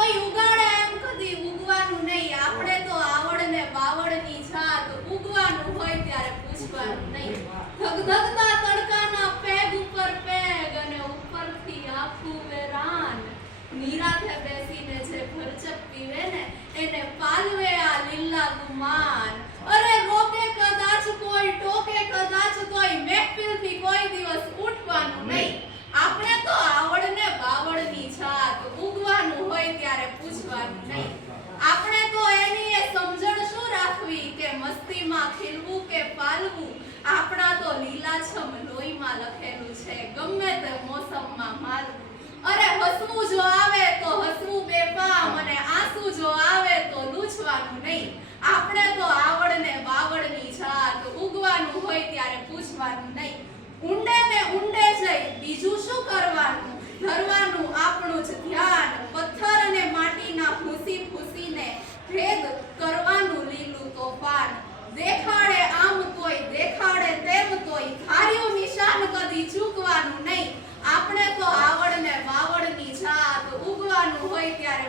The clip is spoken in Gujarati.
કોઈ ઉગાડે એમ કદી ઉગવાનું નહીં. આપણે તો આવડ ને બાવળની જાત, ઉગવાનું હોય ત્યારે પૂછવાનું નહીં. ધગધગતા તડકાના પેગ ઉપર પેગ અને ઉપરથી આખું વેરાન. નિરાંતે બેસીને જે ભરચક પીવે ને એને પાલવે આ લીલા ગુમાન. અરે રોકે કદાચ કોઈ, ટોકે કદાચ કોઈ, મહેફિલથી કોઈ દિવસ ઉઠવાનું નહીં. આપણે તો આવડ ને બાવળની જાત, ઉગવાનું હોય ત્યારે પૂછવાનું નહીં. આપણે તો એની એ સમજણ શું રાખવી કે મસ્તીમાં ખીલવું કે પાલવું. આપણા તો લીલાછમ લોહીમાં લખેલું છે, ગમે તે મોસમમાં માલવું. અરે હસવું જો આવે તો હસવું બેફામ, અને આંસુ જો આવે તો લૂછવાનું નહીં. આપણે તો આવડ ને બાવળની જાત, ઉગવાનું હોય ત્યારે પૂછવાનું નહીં. ઊંડે ને ઊંડે જઈ બીજું શું કરવાનું, ધરવાનું આપણું જ ધ્યાન. પથ્થર અને માટીના ભૂસી ભૂસીને ભેદ કરવાનું લીલું તોફાન. દેખાડે આમ તોય દેખાડે તેમ તોય, ધાર્યું નિશાન કદી ચૂકવાનું નહીં. આપણે તો આવડ ને બાવળની જાત, ઉગવાનું હોય ત્યારે